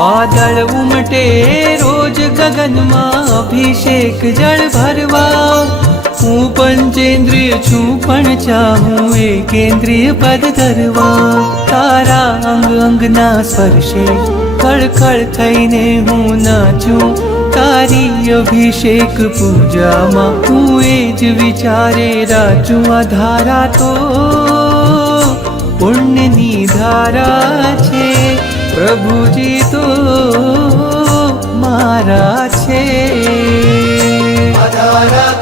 વાદળ ઉમટે રોજ ગગનમાં અભિષેક જળ ભરવા હું પંચેન્દ્રિય છું પણ ચાહું એકેન્દ્રિય પદ ધરવા તારા અંગ અંગના સ્પર્શે ખળખળ થઈને હું નાચું તારી અભિષેક પૂજામાં હું એ જ વિચારે રાચું આ ધારા તો પુણ્યની ધારા છે પ્રભુજી તો મારા છે આ ધારા